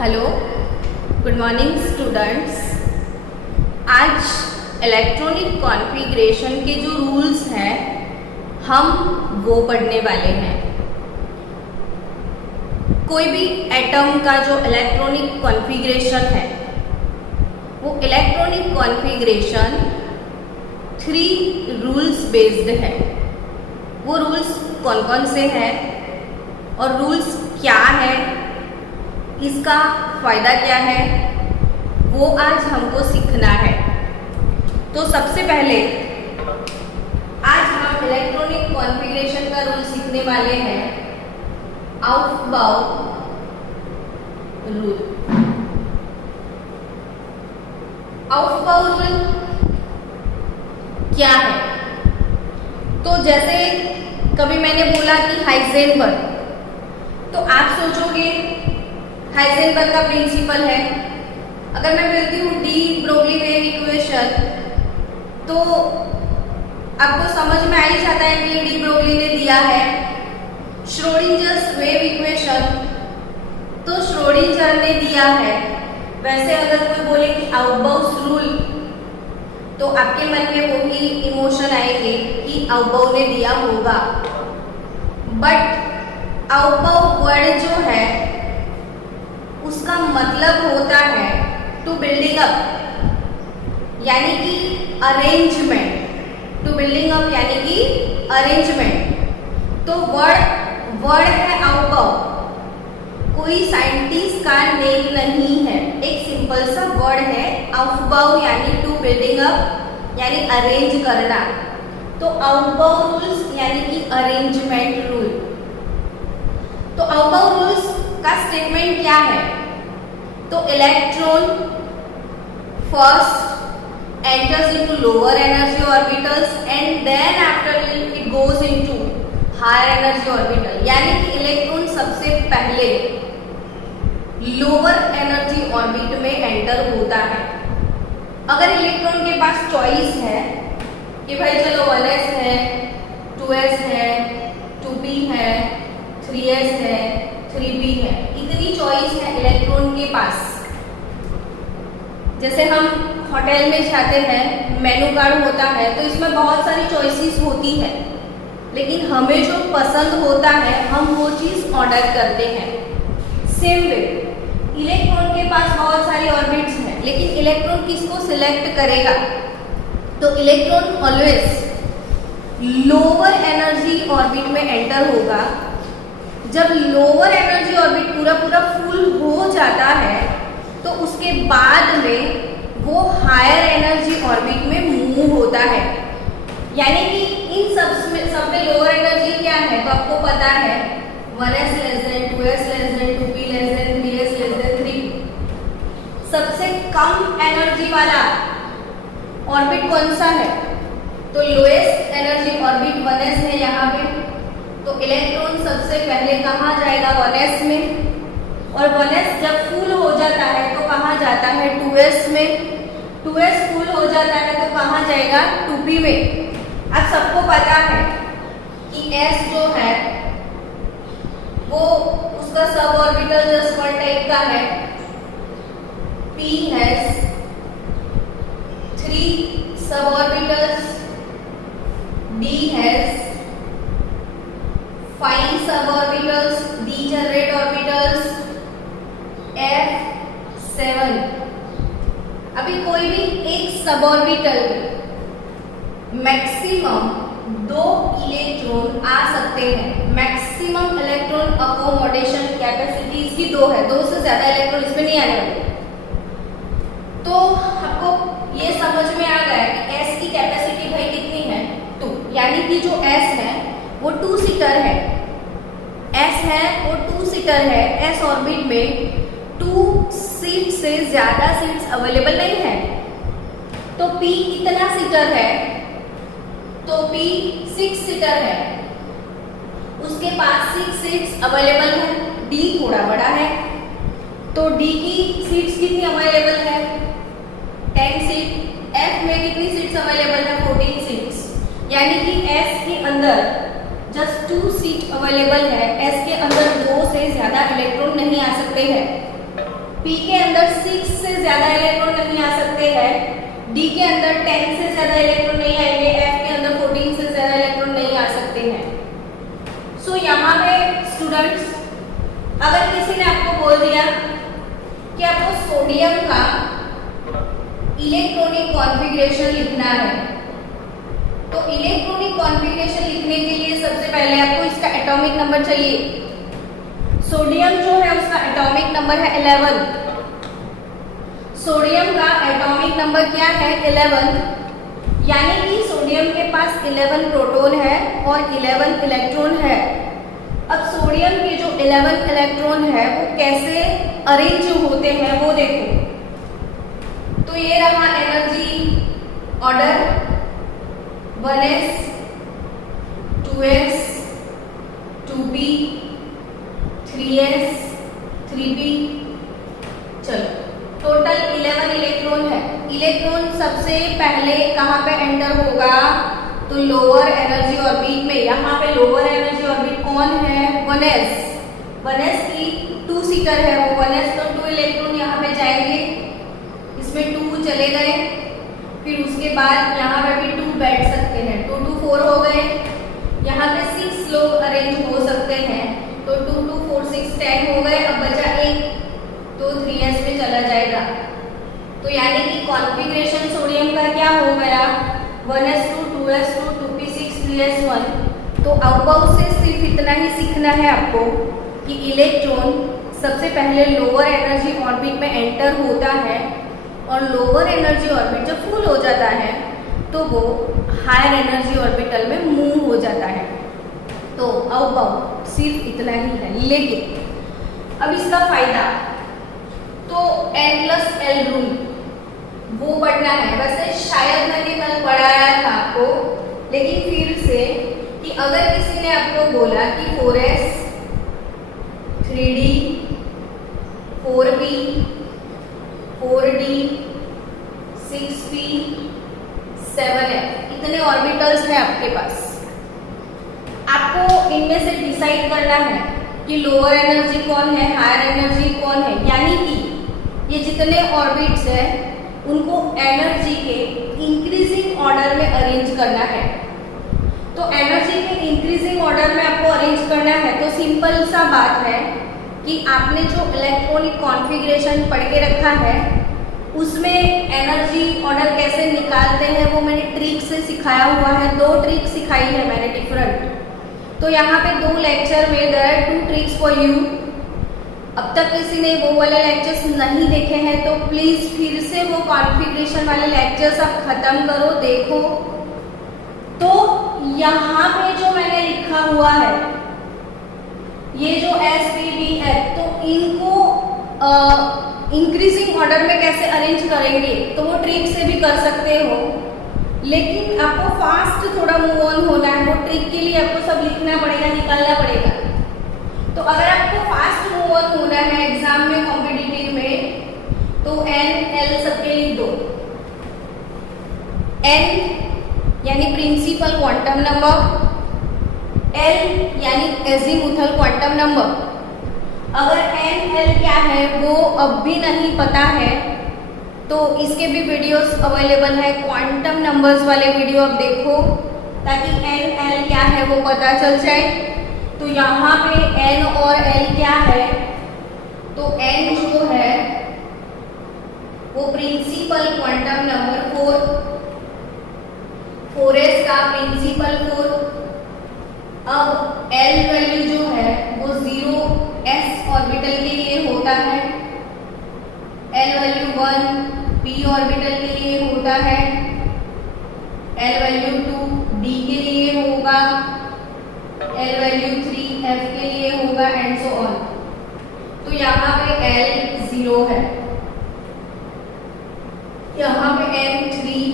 Hello, good morning students. आज electronic configuration के जो रूल्स हैं हम वो पढ़ने वाले हैं। कोई भी एटम का जो इलेक्ट्रॉनिक कॉन्फ़िगरेशन है वो इलेक्ट्रॉनिक कॉन्फ़िगरेशन 3 रूल्स बेस्ड है। वो रूल्स कौन कौन से हैं और रूल्स क्या है, इसका फ़ायदा क्या है, वो आज हमको सीखना है। तो सबसे पहले आज हम इलेक्ट्रॉनिक कॉन्फ़िगरेशन का रूल सीखने वाले हैं, aufbau रूल। aufbau रूल क्या है? तो जैसे कभी मैंने बोला कि हाइजेनबर्ग, तो आप सोचोगे हाइजेनबर्ग का प्रिंसिपल है। अगर मैं बोलती हूँ डी ब्रोगली वेव इक्वेशन, तो आपको समझ में आ ही जाता है कि डी ब्रोगली ने दिया है। श्रोडिंजर्स वेव इक्वेशन, तो श्रोडिंजर ने दिया है। वैसे अगर कोई बोले कि आउटबाउस रूल, तो आपके मन में वही इमोशन आएंगे कि आउटबाउ ने दिया होगा। बट आउटबाउ वर्ड जो है उसका मतलब होता है टू बिल्डिंग अप, यानी कि अरेंजमेंट। टू बिल्डिंग अप यानी कि अरेंजमेंट। तो वर्ड है आउटबाउ, कोई साइंटिस्ट का नेम नहीं है, एक सिंपल सा वर्ड है आउटबाउ, यानी टू बिल्डिंग अप यानी अरेंज करना। तो आउटबाउ रूल्स यानी कि अरेंजमेंट रूल। तो आउटबाउ रूल्स का स्टेटमेंट क्या है? तो electron first enters into lower energy orbitals and then after it goes into higher energy orbital, यानी कि इलेक्ट्रॉन सबसे पहले लोअर एनर्जी ऑर्बिट में एंटर होता है। अगर इलेक्ट्रॉन के पास चॉइस है कि भाई चलो 1s है, 2s है, 2p है, 3s है, 3p है, इतनी चॉइस है इलेक्ट्रॉन के पास। जैसे हम होटल में जाते हैं, मेनू कार्ड होता है, तो इसमें बहुत सारी चॉइसेस होती है, लेकिन हमें जो पसंद होता है हम वो चीज़ ऑर्डर करते हैं। सेम वे इलेक्ट्रॉन के पास बहुत सारी ऑर्बिट्स हैं, लेकिन इलेक्ट्रॉन किसको सिलेक्ट करेगा? तो electron always lower energy orbit में एंटर होगा। जब लोअर एनर्जी ऑर्बिट पूरा फुल हो जाता है तो उसके बाद में वो हायर एनर्जी ऑर्बिट में मूव होता है। यानी कि इन सब में लोअर एनर्जी क्या है तो आपको पता है 1s less than 2s less than 2p less than 3s less than 3p। सबसे कम एनर्जी वाला ऑर्बिट कौन सा है? तो लोएस्ट एनर्जी ऑर्बिट 1s है यहाँ पे। तो इलेक्ट्रॉन सबसे पहले कहाँ जाएगा? 1s में। और 1s जब फुल हो जाता है तो कहाँ जाता है? 2s में। 2s फुल हो जाता है तो कहाँ जाएगा? 2p में। अब सबको पता है कि s जो है वो उसका sub orbital just one type का है। p has 3 sub orbitals, d has 5 sub orbitals, d generate orbitals, f 7। अभी कोई भी एक सब ऑर्बिटल मैक्सिमम 2 इलेक्ट्रॉन आ सकते हैं। मैक्सिमम इलेक्ट्रॉन अकोमोडेशन कैपेसिटी इसकी 2 है, 2 से ज्यादा इलेक्ट्रॉन इसमें नहीं आने वाले। तो आपको ये समझ में आ गया कि s की कैपेसिटी भाई कितनी है? 2, यानी कि जो s है वो 2 सीटर है। s है वो 2 सीटर है। s ऑर्बिट में 2 सीट से ज्यादा सीट्स अवेलेबल नहीं है। तो p कितना सीटर है? तो p 6 सीटर है, उसके पास 6 सीट्स अवेलेबल है। d थोड़ा बड़ा है, तो d की सीट्स कितनी अवेलेबल है? 10 सीट। f में कितनी सीट्स अवेलेबल है? 14 सीट्स। यानी कि s के अंदर जस्ट 2 सीट अवेलेबल है। s के अंदर 2 से ज्यादा इलेक्ट्रॉन नहीं आ सकते हैं। P के अंदर 6 से ज्यादा इलेक्ट्रॉन नहीं आ सकते हैं, D के अंदर 10 से ज्यादा इलेक्ट्रॉन नहीं आएंगे, F के अंदर 14 से ज्यादा इलेक्ट्रॉन नहीं आ सकते हैं। सो यहाँ पे स्टूडेंट्स, अगर किसी ने आपको बोल दिया कि आपको सोडियम का इलेक्ट्रॉनिक कॉन्फ़िगरेशन लिखना है, तो इलेक्ट्रॉनिक कॉन्फ़िगरेशन लिखने के लिए सबसे पहले आपको इसका एटॉमिक नंबर चाहिए। सोडियम जो है उसका एटॉमिक नंबर है 11। सोडियम का एटॉमिक नंबर क्या है? 11। यानी कि सोडियम के पास 11 प्रोटॉन है और 11 इलेक्ट्रॉन है। अब सोडियम के जो 11 इलेक्ट्रॉन है वो कैसे अरेंज होते हैं वो देखो। तो ये रहा energy order 1s 2s 2p 3s 3p। चलो टोटल 11 इलेक्ट्रॉन है। इलेक्ट्रॉन सबसे पहले कहाँ पे एंटर होगा? तो लोअर एनर्जी ऑर्बिट में। यहाँ पे लोअर एनर्जी ऑर्बिट कौन है? 1s। 1s की 2 सीटर है वो 1s, तो 2 इलेक्ट्रॉन यहाँ पे जाएंगे, इसमें 2 चले गए, फिर उसके बाद यहाँ पे भी 2 बैठ सकते हैं, 2 2 4 हो गए। यहाँ पे 6 लोग अरेंज हो सकते हैं, तो 2 2 4 6 10 हो गए। अब बचा 1, तो 3s में चला जाएगा। तो यानी कि कॉन्फ़िगरेशन सोडियम का क्या हो गया? 1s2 2s2 2p6 3s1। तो अबाउ से सिर्फ इतना ही सीखना है आपको कि इलेक्ट्रॉन सबसे पहले लोअर एनर्जी ऑर्बिट में एंटर होता है और लोअर एनर्जी ऑर्बिट जब फुल हो जाता है तो वो हायर एनर्जी ऑर्बिटल में मूव हो जाता है। तो अबाउ सिर्फ इतना ही है। लेकिन अब इसका फायदा, तो n+l रूल वो पढ़ना है। वैसे शायद मैंने कल पढ़ाया था आपको, लेकिन फिर से कि अगर किसी ने आपको बोला कि 4s 3d 4p 4d 6p 7f इतने ऑर्बिटल्स हैं आपके पास, आपको इनमें से डिसाइड करना है कि लोअर एनर्जी कौन है, हायर एनर्जी कौन है। यानी कि ये जितने ऑर्बिट्स हैं उनको एनर्जी के इंक्रीजिंग ऑर्डर में अरेंज करना है। तो एनर्जी के इंक्रीजिंग ऑर्डर में आपको अरेंज करना है, तो सिंपल सा बात है कि आपने जो इलेक्ट्रॉनिक कॉन्फ़िगरेशन पढ़ के रखा है उसमें एनर्जी ऑर्डर कैसे निकालते हैं वो मैंने ट्रिक से सिखाया हुआ है। 2 ट्रिक सिखाई है मैंने डिफरेंट। तो यहाँ पे 2 लेक्चर में there are 2 tricks for you. अब तक किसी ने वो वाले लेक्चर्स नहीं देखे हैं तो प्लीज़ फिर से वो कॉन्फ़िगरेशन वाले लेक्चर्स आप ख़त्म करो, देखो। तो यहाँ पे जो मैंने लिखा हुआ है ये जो SPBF, तो इनको इंक्रीजिंग ऑर्डर में कैसे अरेंज करेंगे तो वो ट्रिक से भी कर सकते हो, लेकिन आपको फास्ट थोड़ा मूव ऑन होना है। वो ट्रिक के लिए आपको सब लिखना पड़ेगा, निकालना पड़ेगा। तो अगर आपको फास्ट मूव ऑन होना है एग्जाम में, कॉम्पिटिटिव में, तो NL सबके लिख दो। N यानी प्रिंसिपल क्वांटम नंबर, L यानी एजीमुथल क्वांटम नंबर। अगर NL क्या है वो अब भी नहीं पता है तो इसके भी वीडियोस अवेलेबल है, क्वांटम नंबर्स वाले वीडियो आप देखो ताकि NL क्या है वो पता चल जाए। तो यहाँ पे N और L क्या है, तो N जो है वो प्रिंसिपल क्वांटम नंबर 4s का प्रिंसिपल 4। अब L वैल्यू जो है वो 0s ऑर्बिटल के लिए होता है, L वैल्यू 1 p ऑर्बिटल के लिए होता है, L वैल्यू 2 d के लिए होगा, L वैल्यू 3 f के लिए होगा एंड सो ऑन। तो यहाँ पे L 0 है, यहाँ पे N 3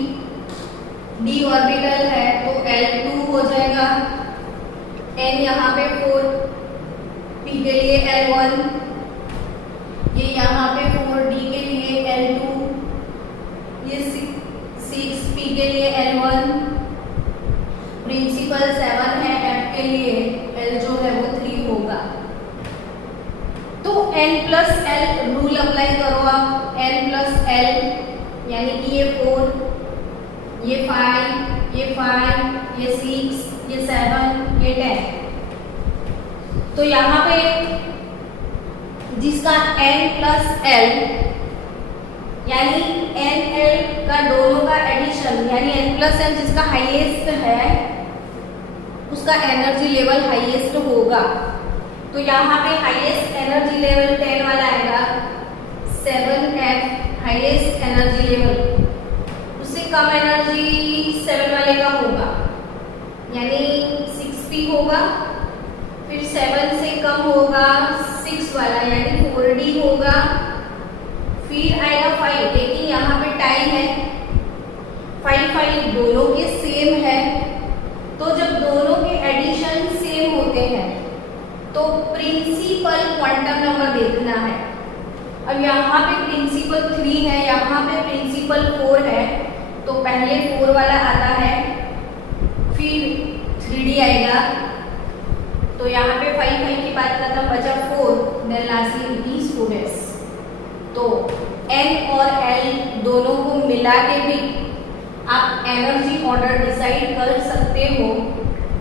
d ऑर्बिटल है तो L 2 हो जाएगा, N यहाँ पे 4 p के लिए L1, ये यहाँ पे 4d के लिए L2, ये 6p के लिए L1, प्रिंसिपल 7 है, f के लिए L जो है वो 3 होगा। तो n+l रूल अप्लाई करो आप, n+l यानी कि ये 4, ये 5, ये 6, ये 7, ये 10। तो यहाँ पे जिसका n+l यानी nl का दोनों का एडिशन यानी n+l जिसका हाईएस्ट है उसका एनर्जी लेवल हाईएस्ट होगा। तो यहाँ पे हाईएस्ट एनर्जी लेवल 10 वाला आएगा, 7f हाईएस्ट एनर्जी लेवल, उससे कम एनर्जी 7 वाले का होगा यानी 6p होगा, फिर 7 से कम होगा 6 वाला यानी 4d होगा, फिर आएगा 5, लेकिन यहाँ पे टाइम है 5 दोनों के सेम है। तो जब दोनों के एडिशन सेम होते हैं तो प्रिंसिपल क्वांटम नंबर देखना है। अब यहाँ पे प्रिंसिपल 3 है, यहाँ पे प्रिंसिपल 4 है, तो पहले 4 वाला आता है, फिर 3d आएगा। तो यहाँ पे 5 की बात करता बचा 4, देन लास्टली d स्टूडेंट्स। तो n और l दोनों को मिला के भी आप एनर्जी ऑर्डर डिसाइड कर सकते हो,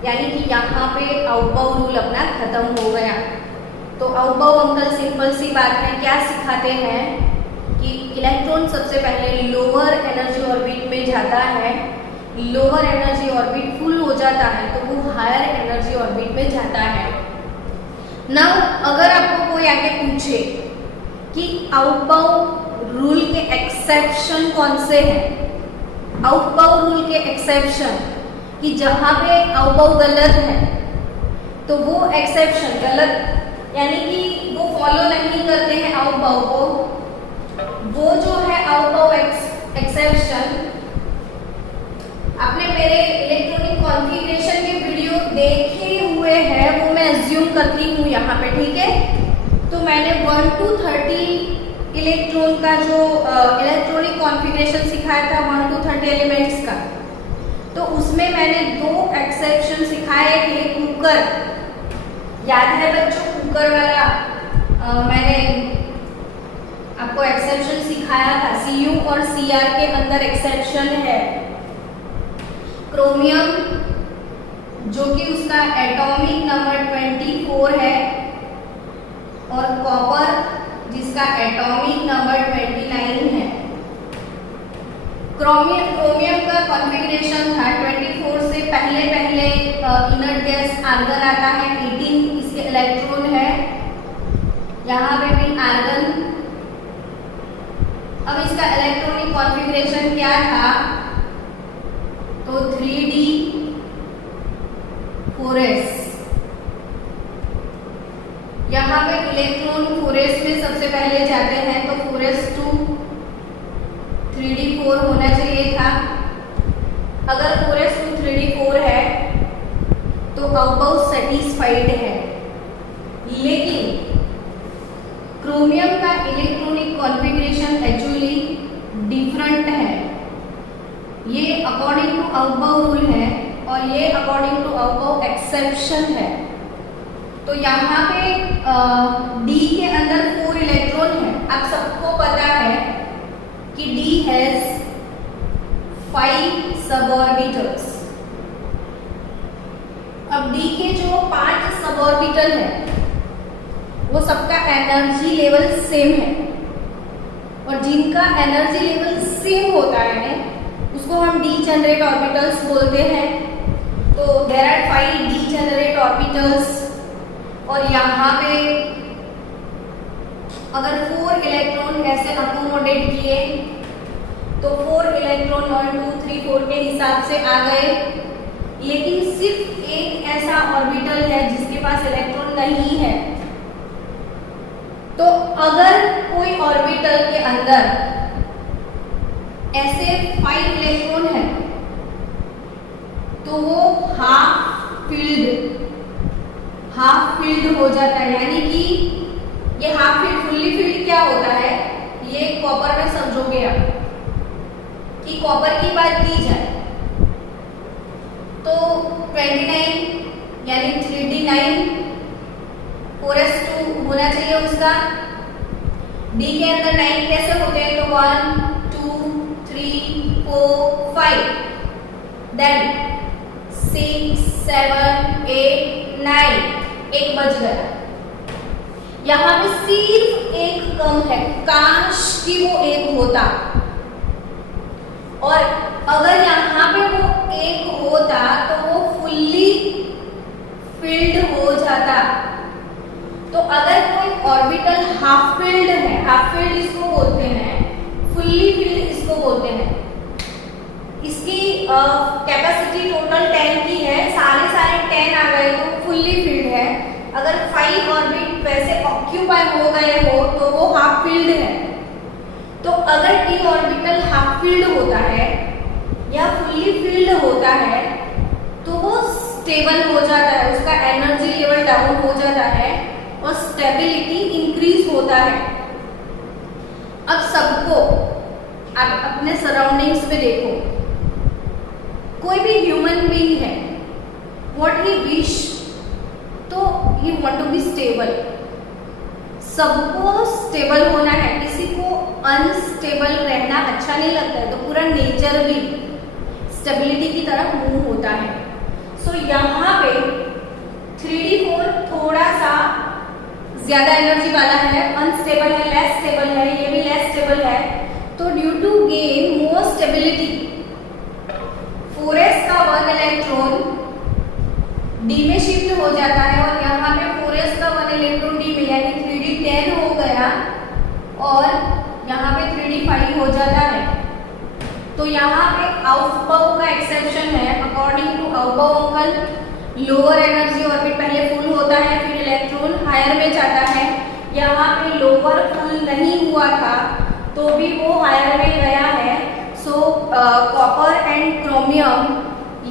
यानी कि यहाँ पे आउटबाउ रूल अपना खत्म हो गया। तो आउटबाउ अंकल सिंपल सी बात है, क्या सिखाते हैं कि इलेक्ट्रॉन सबसे पहले लोअर एनर्जी ऑर्बिट में जाता है, लोअर एनर्जी ऑर्बिट फुल हो जाता है तो वो हायर एनर्जी ऑर्बिट में जाता है। नाउ अगर आपको कोई आके पूछे कि आउटबाउ रूल के एक्सेप्शन कौन से हैं, आउटबाउ रूल के एक्सेप्शन कि जहां पे आउटबाउ गलत है तो वो एक्सेप्शन गलत यानी कि वो फॉलो नहीं करते हैं आउटबाउ को, वो जो है आउटबाउ एक्सेप्शन आपने मेरे इलेक्ट्रॉनिक कॉन्फ़िगरेशन के वीडियो देखे हुए हैं, वो मैं एज्यूम करती हूँ यहाँ पे, ठीक है। तो मैंने 1 to 30 इलेक्ट्रॉन का जो इलेक्ट्रॉनिक कॉन्फ़िगरेशन सिखाया था 1 to 30 एलिमेंट्स का, तो उसमें मैंने 2 एक्सेप्शन सिखाए थे। कुकर याद है बच्चों, कुकर वाला मैंने आपको एक्सेप्शन सिखाया था, Cu और Cr के अंदर एक्सेप्शन है। क्रोमियम जो कि उसका एटॉमिक नंबर 24 है, और कॉपर जिसका एटॉमिक नंबर 29 है। क्रोमियम का कॉन्फ़िगरेशन था 24 से पहले इनर्ट गैस आर्गन आता है, 18 इसके इलेक्ट्रॉन है, यहाँ पे भी आर्गन। अब इसका इलेक्ट्रॉनिक कॉन्फ़िगरेशन क्या था, तो 3d 4s, यहाँ पे इलेक्ट्रॉन 4s में सबसे पहले जाते हैं, तो 4s to 3d 4 होना चाहिए था। अगर 4s to 3d 4 है तो आउटबाउ सेटिस्फाइड है, लेकिन क्रोमियम का इलेक्ट्रॉनिक कॉन्फ़िगरेशन एक्चुअली डिफरेंट है। ये अकॉर्डिंग टू आउटबाउ रूल है और ये अकॉर्डिंग टू आउटबाउ एक्सेप्शन है। तो यहाँ पे D के अंदर 4 इलेक्ट्रॉन है। आप सबको पता है कि D हैज 5 सबऑर्बिटल्स। अब D के जो 5 सबऑर्बिटल है वो सबका एनर्जी लेवल सेम है, और जिनका एनर्जी लेवल सेम होता है उसको हम डीजेनरेट ऑर्बिटल्स बोलते हैं। तो देयर आर 5 डीजेनरेट ऑर्बिटल्स, और यहाँ पे अगर 4 इलेक्ट्रॉन ऐसे अकोमोडेट किए तो 4 इलेक्ट्रॉन 1 2 3 4 के हिसाब से आ गए, लेकिन सिर्फ एक ऐसा ऑर्बिटल है जिसके पास इलेक्ट्रॉन नहीं है। तो अगर कोई ऑर्बिटल के अंदर ऐसे 5 इलेक्ट्रॉन है तो वो हाफ फील्ड हो जाता है, यानी कि ये हाफ फील्ड फुल्ली फील्ड क्या होता है, ये कॉपर में समझोगे आप कि कॉपर की बात की जाए तो 29 यानी 3d9 4s2 होना चाहिए उसका। डी के अंदर 9 कैसे होते हैं, तो 1 2 3 4 5, देन 6 7 8 9, एक बच गया। यहाँ पे सिर्फ एक कम है, काश कि वो एक होता, और अगर यहाँ पे वो एक होता तो वो फुल्ली फिल्ड हो जाता। तो अगर कोई ऑर्बिटल हाफ फिल्ड है, हाफ फिल्ड इसको बोलते हैं, फुल्ली फिल्ड इसको बोलते हैं। इसकी कैपेसिटी टोटल 10 की है, सारे 10 आ गए तो फुल्ली फिल्ड है। अगर 5 ऑर्बिट वैसे ऑक्यूपाई हो गए हो तो वो हाफ फिल्ड है। तो अगर डी ऑर्बिटल हाफ फिल्ड होता है या फुल्ली फिल्ड होता है तो वो स्टेबल हो जाता है, उसका एनर्जी लेवल डाउन हो जाता है और स्टेबिलिटी इंक्रीज होता है। अब सबको आप अपने सराउंडिंग्स में देखो, कोई भी ह्यूमन बीइंग है, व्हाट ही विश, तो he want to be stable. सबको स्टेबल होना है, किसी को अनस्टेबल रहना अच्छा नहीं लगता है। तो पूरा नेचर भी स्टेबिलिटी की तरफ मूव होता है। सो यहाँ पे 3D4 थोड़ा सा ज्यादा एनर्जी वाला है, अनस्टेबल है, लेस स्टेबल है, ये भी लेस स्टेबल है। तो due to gain more stability 4s का 1 इलेक्ट्रॉन डी में शिफ्ट हो जाता है और यहाँ पे 4s का 1 इलेक्ट्रॉन डी में, यानी 3D10 हो गया और यहाँ पे 3D5 हो जाता है। तो यहाँ पे आउफबाउ का एक्सेप्शन है। According to Aufbau uncle, lower energy orbit पहले फुल होता है, फिर इलेक्ट्रॉन हायर में जाता है। यहाँ पे लोअर फुल नहीं हुआ था तो भी वो हायर में गया है। सो कॉपर एंड क्रोमियम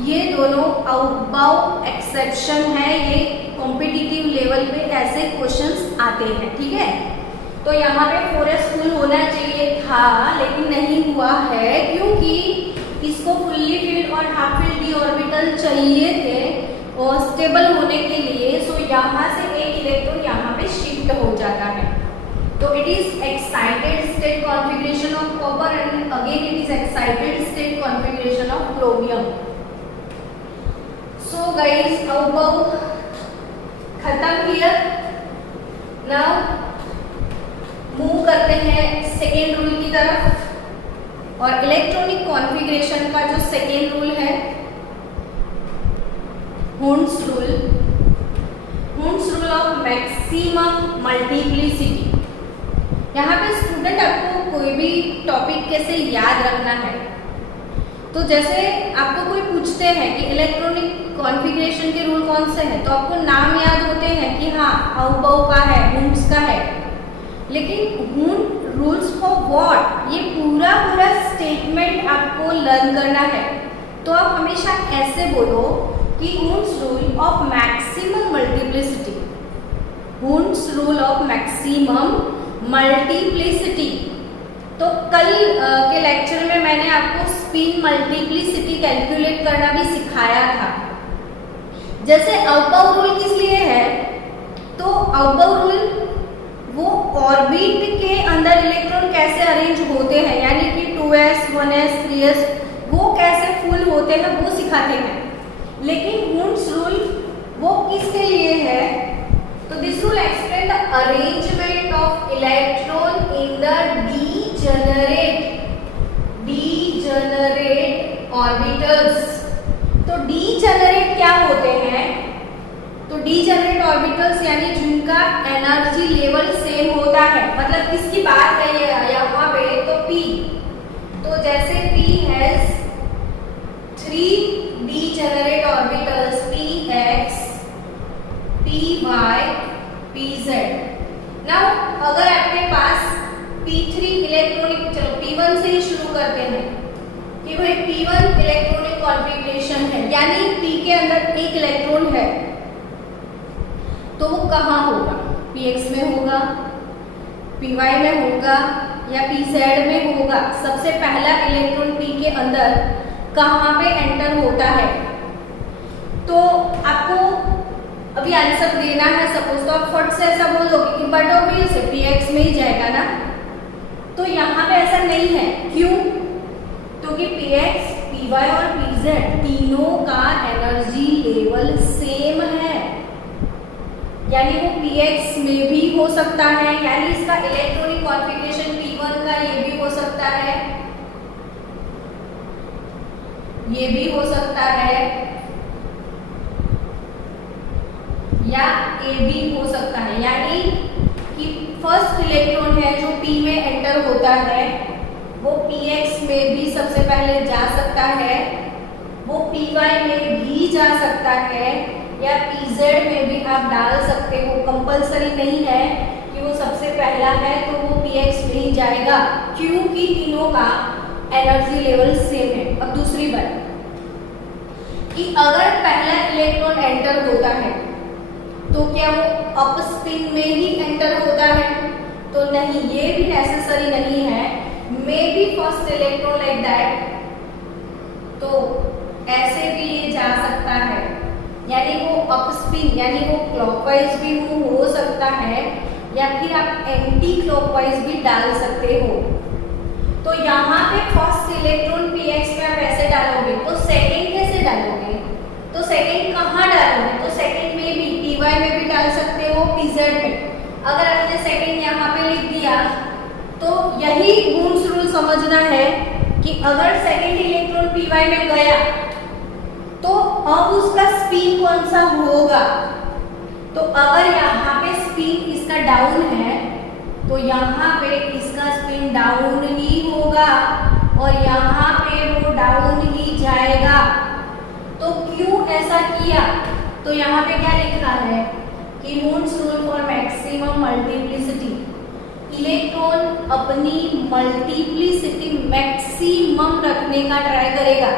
ये दोनों आउटबाउ एक्सेप्शन है, ये कॉम्पिटिटिव लेवल पे ऐसे क्वेश्चंस आते हैं, ठीक है। तो यहाँ पे 4s फुल होना चाहिए था लेकिन नहीं हुआ है क्योंकि इसको फुल्ली फिल्ड और हाफ फिल्ड डी ऑर्बिटल चाहिए थे और स्टेबल होने के लिए। सो यहाँ से एक इलेक्ट्रॉन यहाँ पे शिफ्ट हो जाता है। तो it is excited state configuration of copper and again it is excited state configuration of chromium. So guys, Aufbau खत्म हियर। नाउ मूव करते हैं सेकेंड रूल की तरफ। और इलेक्ट्रॉनिक कॉन्फ़िगरेशन का जो सेकेंड रूल है, Hund's rule, Hund's rule of maximum multiplicity. यहाँ पे स्टूडेंट आपको कोई भी टॉपिक कैसे याद रखना है, तो जैसे आपको कोई पूछते हैं कि इलेक्ट्रॉनिक कॉन्फ़िगरेशन के रूल कौन से हैं, तो आपको नाम याद होते हैं कि हाँ आउफबाउ का है, हुंड्स का है, लेकिन हुंड रूल्स फॉर व्हाट, ये पूरा स्टेटमेंट आपको लर्न करना है। तो आप हमेशा ऐसे बोलो कि Hund's rule of maximum multiplicity, Hund's rule of maximum multiplicity. तो कल के लेक्चर में मैंने आपको स्पिन मल्टीप्लिसिटी कैलकुलेट करना भी सिखाया था। जैसे आउफबाउ रूल किस लिए है, तो आउफबाउ रूल वो ऑर्बिट के अंदर इलेक्ट्रॉन कैसे अरेंज होते हैं, यानी कि 2s 1s 3s वो कैसे फुल होते हैं वो सिखाते हैं। लेकिन हुंड्स रूल वो किसके लिए है, तो this rule explain the arrangement of electron in the degenerate orbitals. तो डीजेनरेट क्या होते हैं, तो डीजेनरेट ऑर्बिटल्स यानी जिनका एनर्जी लेवल सेम होता है, मतलब किसकी बात है ये यहाँ पे, तो P। तो जैसे P has 3 degenerate orbitals Px, Py, Pz। Now अगर आपके पास P3 इलेक्ट्रॉनिक, चलो P1 से ही शुरू करते हैं कि भाई P1 इलेक्ट्रॉनिक कॉन्फ़िगरेशन है, यानी P के अंदर एक इलेक्ट्रॉन है, तो वो कहाँ होगा, Px में होगा, Py में होगा या Pz में होगा। सबसे पहला इलेक्ट्रॉन P के अंदर कहाँ पे एंटर होता है, तो आपको अभी आंसर देना है सपोज, तो आप फट से ऐसा बोलोगे कि बट ऑब्वियस है px में ही जाएगा ना, तो यहाँ पे ऐसा नहीं है। क्यों? क्योंकि px, py और pz तीनों का एनर्जी लेवल सेम है, यानी वो px में भी हो सकता है, यानी इसका इलेक्ट्रॉनिक कॉन्फ़िगरेशन p1 का ये भी हो सकता है, ये भी हो सकता है, या ए भी हो सकता है। यानी कि फर्स्ट इलेक्ट्रॉन है जो p में एंटर होता है वो px में भी सबसे पहले जा सकता है, वो py में भी जा सकता है, या pz में भी आप डाल सकते हो। कंपलसरी नहीं है कि वो सबसे पहला है तो वो px में ही जाएगा, क्योंकि तीनों का एनर्जी लेवल सेम है। अब दूसरी बात कि अगर पहला इलेक्ट्रॉन एंटर होता है तो क्या वो अप स्पिन में ही एंटर होता है? तो नहीं, ये भी नेसेसरी नहीं है। May be first electron like that, तो ऐसे भी ये जा सकता है, यानी वो अप स्पिन यानी वो क्लॉकवाइज भी मूव हो सकता है, या फिर आप एंटी क्लॉकवाइज भी डाल सकते हो। तो यहाँ पे फर्स्ट इलेक्ट्रॉन px पे आप ऐसे डालोगे, तो सेकंड कैसे डालोगे? तो सेकंड कहाँ डालोगे? तो सेकंड में भी py में भी डाल सकते हो, pz में। अगर आपने सेकंड यहाँ पे लिख दिया तो यही मूव्स रूल समझना है कि अगर सेकंड इलेक्ट्रॉन py में गया तो अब उसका स्पिन कौन सा होगा? तो अगर यहाँ पे स्पिन इसका डाउन है तो यहाँ पे इसका स्पिन डाउन ही होगा और यहाँ पे वो डाउन ही जाएगा। तो क्यों ऐसा किया? तो यहाँ पे क्या लिखा है कि moves rule for maximum multiplicity, electron अपनी मल्टीप्लिसिटी मैक्सिमम रखने का ट्राई करेगा।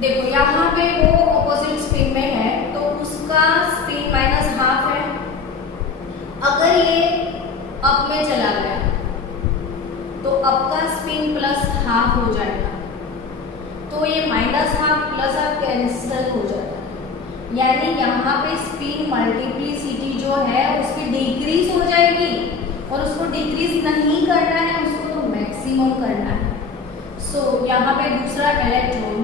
देखो यहाँ पे वो ऑपोजिट स्पिन में है तो उसका स्पिन -12 है। अगर ये अप में चला गया तो अप का स्पिन +12 हो जाएगा, तो ये -12 प्लस आप कैंसिल हो जाता है, यानी यहाँ पे स्पिन मल्टीप्लिसिटी जो है उसकी डिक्रीज हो जाएगी, और उसको डिक्रीज नहीं करना है, उसको तो मैक्सिमम करना है। सो यहाँ पे दूसरा इलेक्ट्रॉन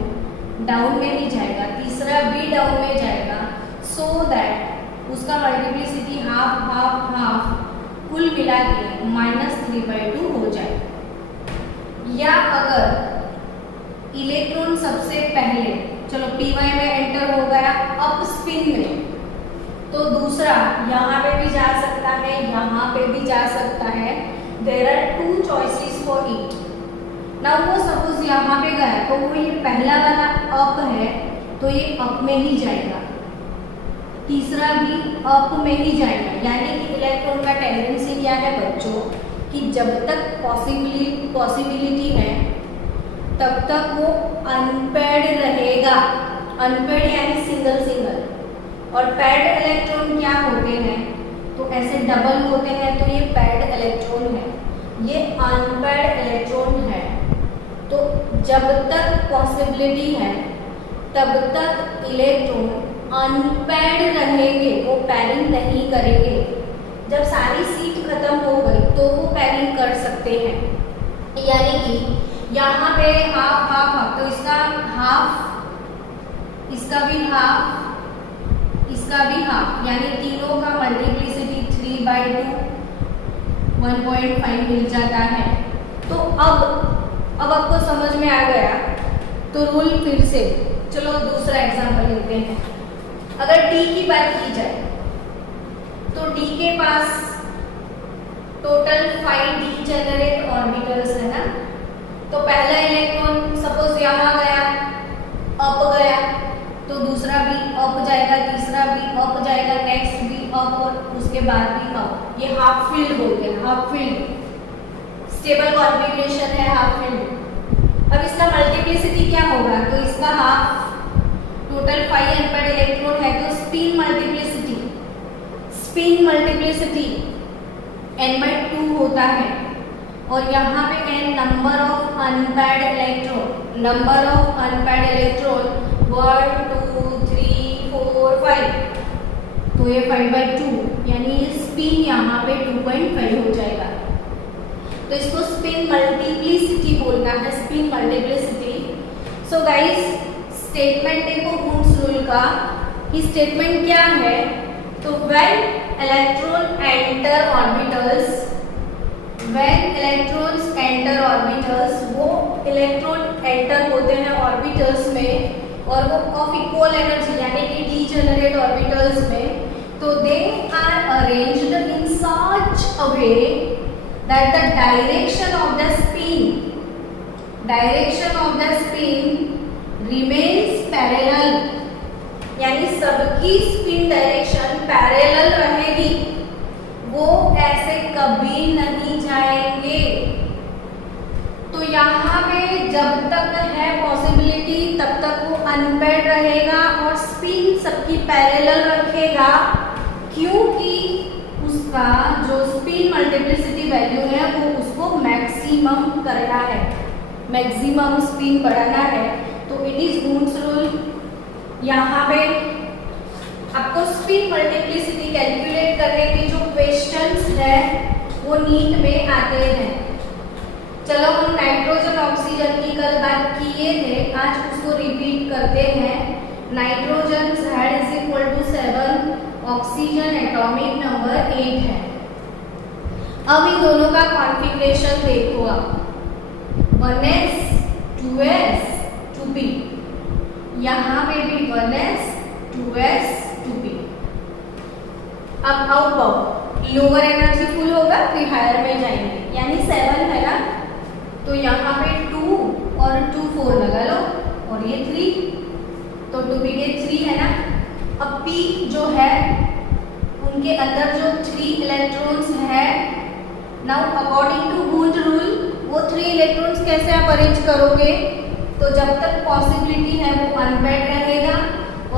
डाउन में ही जाएगा, तीसरा भी डाउन में जाएगा, सो दैट उसका मल्टीप्लिसिटी हाफ कुल मिला के -3/2 हो जाएगा। या अगर इलेक्ट्रॉन सबसे पहले चलो py में एंटर हो गया अप स्पिन में, तो दूसरा यहाँ पे भी जा सकता है, यहाँ पे भी जा सकता है। There are 2 choices for it. Now वो सपोज यहाँ पे गया तो वो ये पहला वाला अप है तो ये अप में ही जाएगा, तीसरा भी अप में ही जाएगा। यानी कि इलेक्ट्रॉन का टेंडेंसी क्या है बच्चों कि जब तक पॉसिबिलिटी है तब तक वो अनपेड रहेगा। अनपेड यानी सिंगल, और पैड इलेक्ट्रॉन क्या होते हैं? तो ऐसे डबल होते हैं, तो ये पैड इलेक्ट्रॉन है, ये अनपेड इलेक्ट्रॉन है। तो जब तक पॉसिबिलिटी है तब तक इलेक्ट्रॉन अनपेड रहेंगे, वो पैरिंग नहीं करेंगे। जब सारी सीट खत्म हो गई तो वो पैरिंग कर सकते हैं। यानी कि यहाँ पे हाफ, तो इसका हाफ, इसका भी हाफ, इसका भी हाफ, यानी तीनों का मल्टीप्लिसिटी 3/2 1.5 मिल जाता है। तो अब आपको समझ में आ गया। तो रूल फिर से चलो दूसरा एग्जांपल लेते हैं। अगर D की बात की जाए तो D के पास टोटल 5 D जेनरेट ऑर्बिटल्स है ना। तो पहला इलेक्ट्रॉन सपोज यहाँ गया, अप गया, तो दूसरा भी अप जाएगा, तीसरा भी अप जाएगा, नेक्स्ट भी अप, और उसके बाद भी अप। ये हाफ फील्ड बोलते हैं, हाफ फील्ड स्टेबल कॉन्फ़िगरेशन है, हाफ फील्ड। अब इसका मल्टीप्लिसिटी क्या होगा? तो इसका हाफ, टोटल 5 अनपेड इलेक्ट्रॉन है तो स्पिन मल्टीप्लिसिटी n/2 होता है, और यहाँ पे n number of unpaired electron 1 2 3 4 5 तो ये 5/2 यानी ये स्पिन यहाँ पे 2.5 हो जाएगा। तो इसको स्पिन मल्टीप्लिसिटी बोलना है, spin multiplicity. So guys, statement देखो वुंड्स रूल का कि स्टेटमेंट क्या है। तो when electron enter orbitals, when electrons enter orbitals, वो इलेक्ट्रॉन एंटर होते हैं ऑर्बिटल्स में और वो ऑफ इक्वल एनर्जी यानी कि डीजेनरेट ऑर्बिटल्स में, तो they are arranged in such a way that the direction of the spin remains parallel, यानी सबकी स्पिन डायरेक्शन पैरेलल रहेगी, वो ऐसे कभी नहीं जाएंगे। तो यहाँ पे जब तक है पॉसिबिलिटी तब तक वो अनपेयर्ड रहेगा और स्पिन सबकी पैरेलल रखेगा, क्योंकि उसका जो स्पिन मल्टीप्लिसिटी वैल्यू है वो उसको मैक्सिमम करना है, मैक्सिमम स्पिन बढ़ाना है। तो इट इज वुंड्स रूल। यहाँ पे आपको स्पिन मल्टीप्लिसिटी कैलकुलेट करने के जो क्वेश्चंस है वो नीट में आते हैं। चलो, हम नाइट्रोजन ऑक्सीजन की कल बात किए थे, आज उसको रिपीट करते हैं। Nitrogen Z=7, oxygen atomic number 8 है। अब इन दोनों का कॉन्फ़िगरेशन देखो आप, 1s 2s 2p, यहाँ पे भी 1s 2s 2p। अब आउटबाउंड लोअर एनर्जी फुल होगा फिर हायर में जाएंगे, यानी 7 है ना, तो यहाँ पे 2 और 2 4 लगा लो और ये 3, तो 2p के 3 है ना। अब p जो है उनके अंदर जो 3 इलेक्ट्रॉन्स है, now according to Hund rule वो 3 इलेक्ट्रॉन्स कैसे आप अरेंज करोगे, तो जब तक पॉसिबिलिटी है वो अनपेयर्ड रहेगा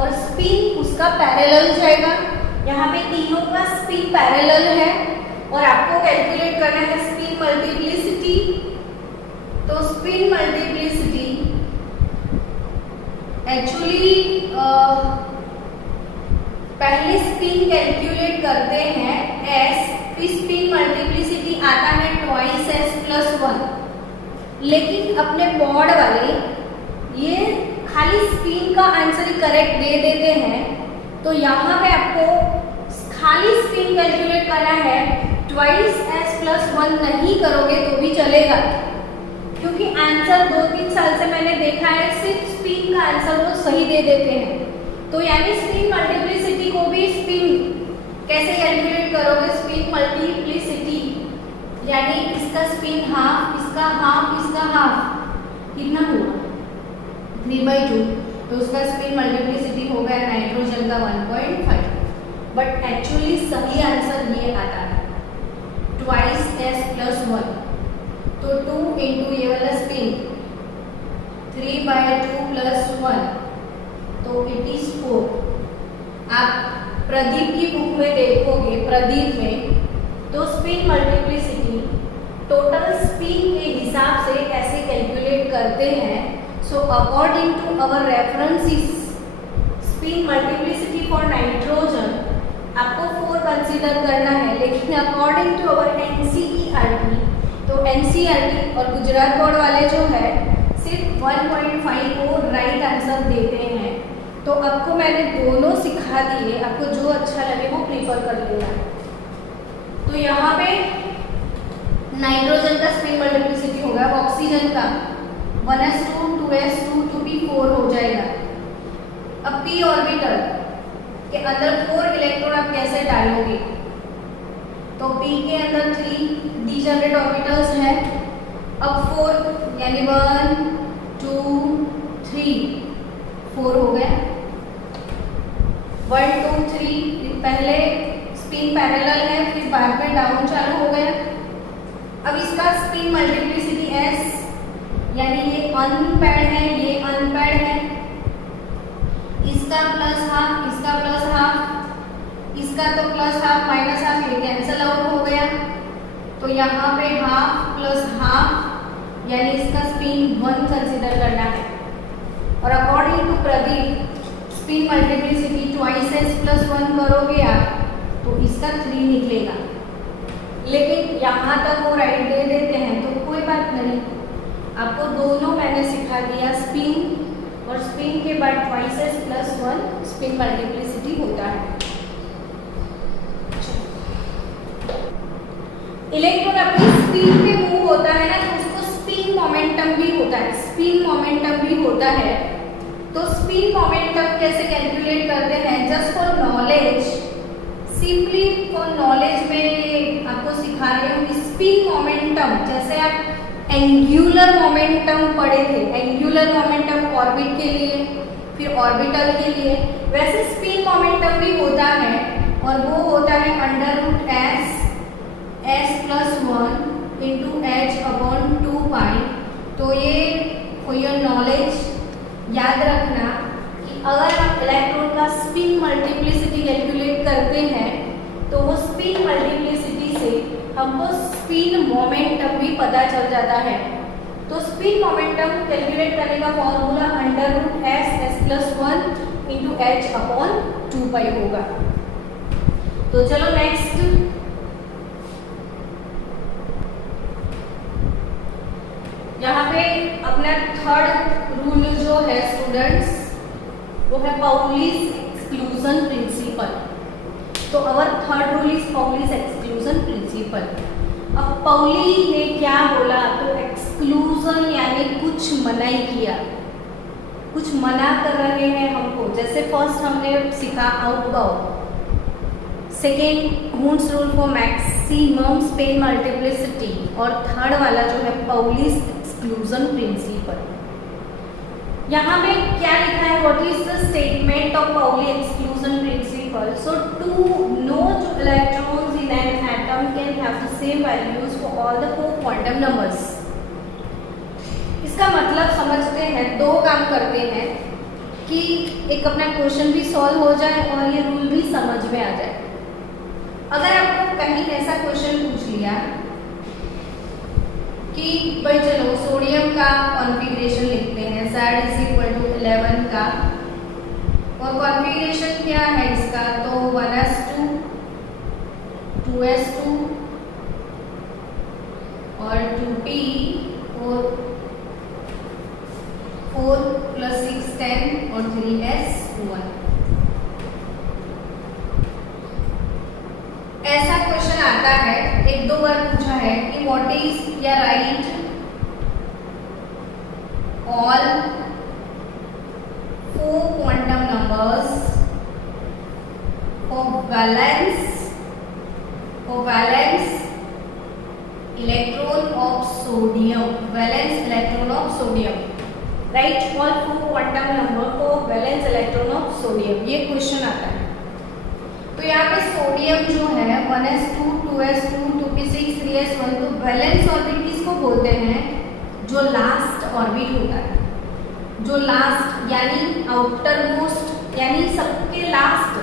और स्पिन उसका पैरेलल जाएगा। यहाँ पे तीनों का स्पिन पैरेलल है और आपको कैलकुलेट करना है स्पिन मल्टीप्लिसिटी। तो स्पिन मल्टीप्लिसिटी एक्चुअली पहले स्पिन कैलकुलेट करते हैं s, फिर स्पिन मल्टीप्लिसिटी आता है 2s+1, लेकिन अपने बोर्ड वाले ये खाली स्पिन का आंसर ही करेक्ट दे देते हैं। तो यहाँ पे आपको खाली स्पिन कैलकुलेट करना है, 2s+1 नहीं करोगे तो भी चलेगा, क्योंकि आंसर 2-3 साल से मैंने देखा है सिर्फ स्पिन का आंसर वो सही दे देते हैं। तो यानी स्पिन मल्टीप्लिसिटी को भी स्पिन कैसे कैलकुलेट करोगे, स्पिन मल्टीप्लिसिटी यानी इसका स्पिन हाफ, इसका हाफ, इसका हाफ, कितना हुआ 3/2, तो उसका स्पिन मल्टीप्लिसिटी हो गया नाइट्रोजन का 1.5। बट एक्चुअली सही आंसर ये आता है 2s+1, तो 2 इंटू ये वाला स्पिन 3/2+1, तो इट इज 4। आप प्रदीप की बुक में देखोगे, प्रदीप में तो स्पिन मल्टीप्लिसिटी टोटल स्पिन के हिसाब से ऐसे कैलकुलेट करते हैं। So according to our references spin multiplicity for nitrogen आपको 4 कंसीडर करना है, लेकिन अकॉर्डिंग टू अवर NCERT, तो NCERT और गुजरात बोर्ड वाले जो है सिर्फ 1.5 को राइट आंसर देते हैं। तो आपको मैंने दोनों सिखा दिए, आपको जो अच्छा लगे वो प्रीफर कर लेना। तो यहाँ पे नाइट्रोजन का स्पिन मल्टीप्लिसिटी होगा, ऑक्सीजन का 1s2 2s2 2p4 हो जाएगा। अब p ऑर्बिटल के अंदर 4 इलेक्ट्रॉन आप कैसे डालोगे, तो p के अंदर 3 डीजेनरेट ऑर्बिटल्स हैं। अब 4 यानी 1 2 3 4 हो गया, 1 2 3 पहले स्पिन पैरेलल है, फिर बाद में डाउन चालू हो गया। अब इसका स्पिन मल्टीप्लिसिटी s, यानी ये अनपेयर्ड है, ये अनपेयर्ड है, इसका प्लस हाफ, इसका प्लस हाफ, इसका तो प्लस हाफ माइनस हाफ ये कैंसल आउट हो गया। तो यहाँ पे हाफ प्लस हाफ यानी इसका स्पिन 1 कंसिडर करना है। और according to Pradeep spin multiplicity twice S plus 1 करोगे आप तो इसका 3 निकलेगा, लेकिन यहाँ तक वो राइट दे देते हैं तो कोई बात नहीं, आपको दोनों मैंने सिखा दिया, स्पिन और स्पिन के बाद twice S plus 1 spin multiplicity होता है। इलेक्ट्रॉन अपनी स्पीड पे मूव होता है ना, तो उसको स्पिन मोमेंटम भी होता है, स्पिन मोमेंटम भी होता है। तो स्पिन मोमेंटम कैसे कैलकुलेट करते हैं, just for knowledge, simply for knowledge में आपको सिखा रही हूँ कि स्पिन मोमेंटम, जैसे आप एंगुलर मोमेंटम पढ़े थे, एंगुलर मोमेंटम ऑर्बिट के लिए, फिर ऑर्बिटल के लिए, वैसे स्पिन मोमेंटम भी होता है और वो होता है under root S plus 1 into H upon 2 pi. तो ये फॉर योर नॉलेज याद रखना कि अगर हम इलेक्ट्रॉन का स्पिन मल्टीप्लिसिटी कैलकुलेट करते हैं तो वो स्पिन मल्टीप्लिसिटी से हमको स्पिन मोमेंटम भी पता चल जाता है। तो स्पिन मोमेंटम कैलकुलेट करने का formula under root S plus 1 into H upon 2 pi होगा। तो चलो नेक्स्ट, यहाँ पे अपना थर्ड रूल जो है स्टूडेंट्स, वो है पाउलीज एक्सक्लूजन प्रिंसिपल। तो our third rule is Pauli's exclusion principle. अब पाउली ने क्या बोला, तो एक्सक्लूजन यानी कुछ मनाही किया, कुछ मना कर रहे हैं हमको। जैसे फर्स्ट हमने सीखा Aufbau, second Hund's rule for maximum spin multiplicity, और थर्ड वाला जो है पाउलीज एक्सक्लूजन प्रिंसिपल। यहाँ पे क्या लिखा है, what is the statement of Pauli exclusion principle. So two no electrons in an atom can have the same values for all the 4 quantum numbers. इसका मतलब समझते हैं, दो काम करते हैं कि एक अपना क्वेश्चन भी सॉल्व हो जाए और ये रूल भी समझ में आ जाए। अगर आपको कहीं ऐसा क्वेश्चन पूछ लिया कि भाई चलो सोडियम का कॉन्फ़िगरेशन लिखते हैं, Z=11 का, और कॉन्फ़िगरेशन क्या है इसका, तो 1s2 2s2 और 2p 4 + 6 10 और 3s1। ऐसा क्वेश्चन आता है, एक दो बार पूछा है कि व्हाट इज या right all 4 quantum numbers for valence electron of sodium, valence electron of sodium, right all 4 quantum number for valence electron of sodium, ये क्वेश्चन आता है। तो यहाँ पे सोडियम जो है 1s2 2s2 2p6 3s1, तो वैलेंस ऑर्बिट किसको बोलते हैं, जो लास्ट ऑर्बिट होता है, जो लास्ट यानी आउटर मोस्ट, यानी सबके लास्ट।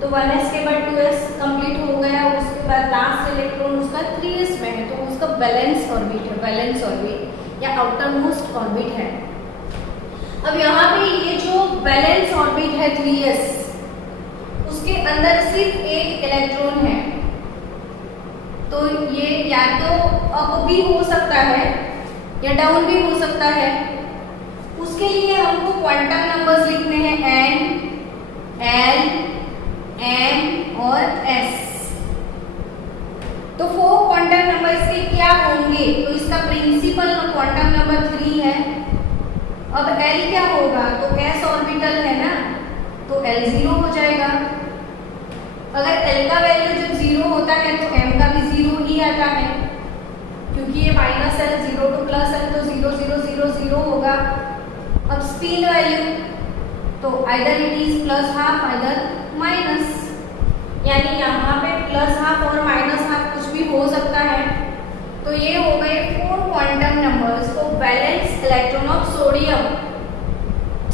तो 1s के बाद 2s कंप्लीट हो गया, उसके बाद लास्ट इलेक्ट्रॉन उसका 3s में है, तो उसका वैलेंस ऑर्बिट है, वैलेंस ऑर्बिट या आउटर मोस्ट ऑर्बिट है। अब यहाँ पे ये जो वैलेंस ऑर्बिट है 3s, उसके अंदर सिर्फ एक इलेक्ट्रॉन है, तो ये या तो अप भी हो सकता है या डाउन भी हो सकता है। उसके लिए हमको क्वांटम नंबर्स लिखने हैं n, l, m और s। तो 4 क्वांटम नंबर्स के क्या होंगे, तो इसका प्रिंसिपल क्वांटम नंबर 3 है। अब l क्या होगा, तो s ऑर्बिटल है ना, तो l 0 हो जाएगा। अगर l का वैल्यू जब 0 होता है तो m का भी 0 ही आता है, क्योंकि ये -l 0 to +l, तो 0 0 0 0 होगा। अब स्पिन वैल्यू, तो either it is +½ either minus, यानी यहाँ पे +½ और -½ कुछ भी हो सकता है। तो ये हो गए 4 quantum numbers for valence electron of sodium.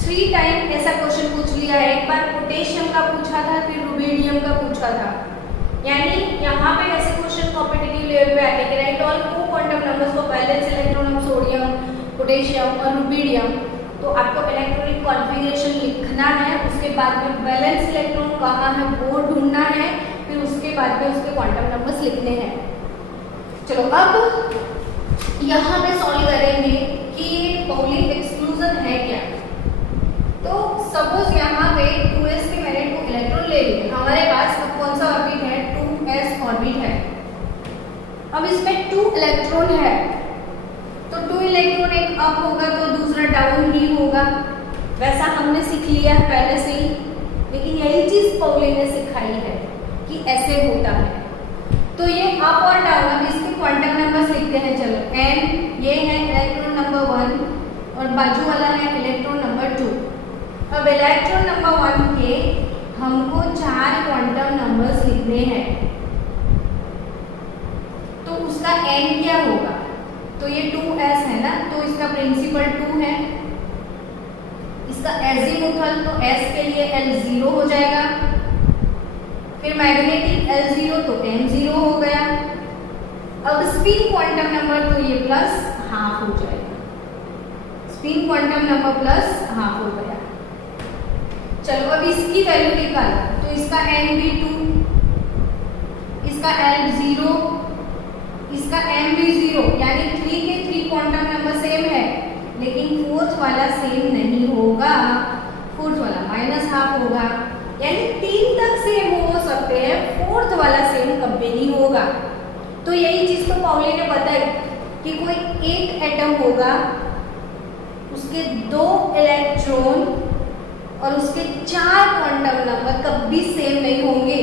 3 time ऐसा क्वेश्चन पूछ लिया है, एक बार पोटेशियम का पूछा था, फिर रुबिडियम का पूछा था। यानी यहाँ पे ऐसे क्वेश्चन कॉम्पिटिटिव लेवल पे आते हैं, right all 4 quantum numbers for valence electron of sodium, potassium और रुबिडियम। तो आपको इलेक्ट्रॉनिक कॉन्फ़िगरेशन लिखना है, उसके बाद में बैलेंस इलेक्ट्रॉन कहाँ है वो ढूंढना है, फिर उसके बाद में उसके क्वांटम नंबर्स लिखने हैं। चलो अब यहाँ पे सॉल्व करेंगे कि ये पाउली एक्सक्लूजन है क्या। तो सपोज यहाँ पे 2s के मैंने 2 इलेक्ट्रॉन ले लिए, हमारे पास अब कौन सा ऑर्बिट है, 2s ऑर्बिट है। अब इसमें 2 इलेक्ट्रॉन है, तो 2 इलेक्ट्रॉन एक अप होगा तो दूसरा डाउन ही होगा, वैसा हमने सीख लिया है पहले से ही। लेकिन यही चीज पाउली ने सिखाई है कि ऐसे होता है। तो ये अप और डाउन, अब इसके क्वांटम नंबर्स लिखते हैं। चलो n ये है इलेक्ट्रॉन नंबर 1 और बाजू वाला है इलेक्ट्रॉन नंबर 2। अब इलेक्ट्रॉन नंबर 1 के हमको 4 क्वांटम नंबर्स लिखने हैं, तो उसका n क्या होगा, तो ये 2s है ना, तो इसका प्रिंसिपल 2 है, इसका एजीमुथल तो s के लिए l 0 हो जाएगा, फिर मैग्नेटिक L0 तो M0 हो गया। अब स्पिन क्वांटम नंबर तो ये प्लस हाफ हो जाएगा, spin quantum number plus half हो गया। चलो अब इसकी वैल्यू निकाल, तो इसका n भी 2, इसका L 0, इसका m भी 0, यानी 3 के 3 क्वांटम नंबर सेम है, लेकिन फोर्थ वाला सेम नहीं होगा, फोर्थ वाला माइनस हाफ होगा, यानी 3 तक सेम हो सकते हैं, फोर्थ वाला सेम कभी नहीं होगा। तो यही चीज तो पाउली ने बताई कि कोई एक एटम होगा, उसके 2 इलेक्ट्रॉन और उसके 4 क्वांटम नंबर कभी सेम नहीं होंगे।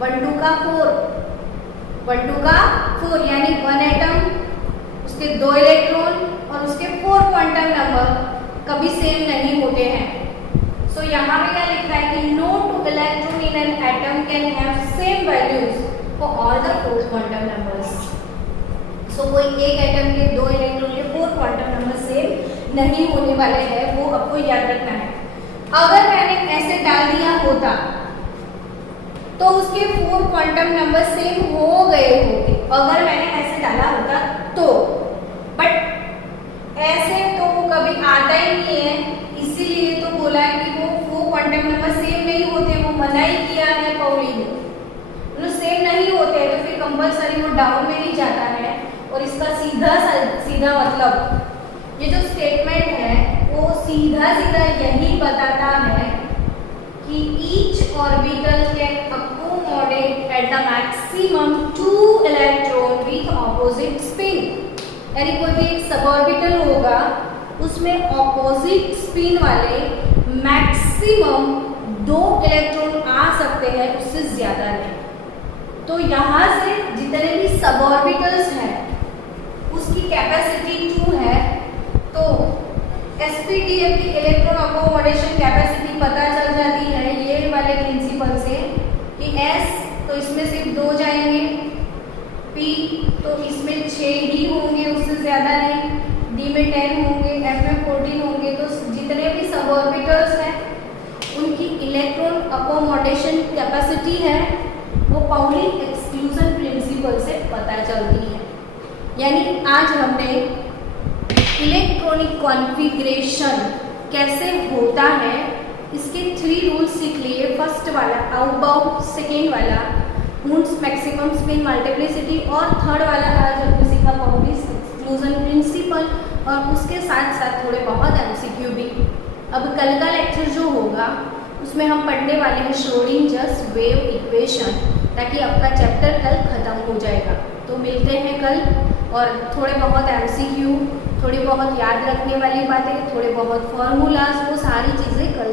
1 2 का 4, 1 2 का 4, यानी 1 एटम उसके 2 इलेक्ट्रॉन और उसके 4 क्वांटम नंबर कभी सेम नहीं होते हैं। सो यहाँ पे क्या लिखा है कि no 2 electron in an atom can have same values for all the 4 quantum numbers. सो कोई एक एटम के 2 इलेक्ट्रॉन के 4 क्वांटम नंबर सेम नहीं होने वाले हैं, वो आपको याद रखना है। अगर मैंने ऐसे डाल दिया होता तो उसके 4 क्वांटम नंबर सेम हो गए होते, अगर मैंने ऐसे डाला होता तो, बट ऐसे तो वो कभी आता ही नहीं है, इसीलिए तो बोला है कि वो 4 क्वांटम नंबर सेम नहीं होते, वो मना ही किया है पाउली ने। तो सेम नहीं होते तो फिर कंपलसरी वो डाउन में ही जाता है। और इसका सीधा मतलब ये जो स्टेटमेंट है वो सीधा यही बताता है कि each orbital can accommodate at the maximum 2 electron with opposite spin. यानी कोई भी एक सब ऑर्बिटल होगा, उसमें ऑपोजिट स्पिन वाले मैक्सिमम 2 इलेक्ट्रॉन आ सकते हैं, उससे ज्यादा नहीं। तो यहाँ से जितने भी सब ऑर्बिटल्स हैं उसकी कैपेसिटी 2 है, तो SPDF की इलेक्ट्रॉन अकोमोडेशन कैपेसिटी पता चल जाती है ये वाले प्रिंसिपल से कि S तो इसमें सिर्फ 2 जाएंगे, P तो इसमें 6 ही होंगे, उससे ज्यादा नहीं, D में 10 होंगे, F में 14 होंगे। तो जितने भी सब ऑर्बिटल्स हैं उनकी इलेक्ट्रॉन अकोमोडेशन कैपेसिटी है वो पाउली एक्सक्लूजन प्रिंसिपल से पता चलती है। यानी आज हमने इलेक्ट्रॉनिक कॉन्फ़िगरेशन कैसे होता है इसके 3 रूल्स सीख लिए। फर्स्ट वाला आउटबाउंड, सेकेंड वाला मून्स मैक्सिमम स्पिन मल्टीप्लिसिटी, और थर्ड वाला आज हमने सीखा पाउली एक्सक्लूजन प्रिंसिपल, और उसके साथ साथ थोड़े बहुत MCQ भी। अब कल का लेक्चर जो होगा उसमें हम पढ़ने वाले हैं श्रोडिंजर्स वेव इक्वेशन, ताकि आपका चैप्टर कल खत्म हो जाएगा। तो मिलते हैं कल, और थोड़े बहुत MCQ, थोड़ी बहुत याद रखने वाली बातें, थोड़े बहुत फॉर्मूलाज, वो सारी चीज़ें कल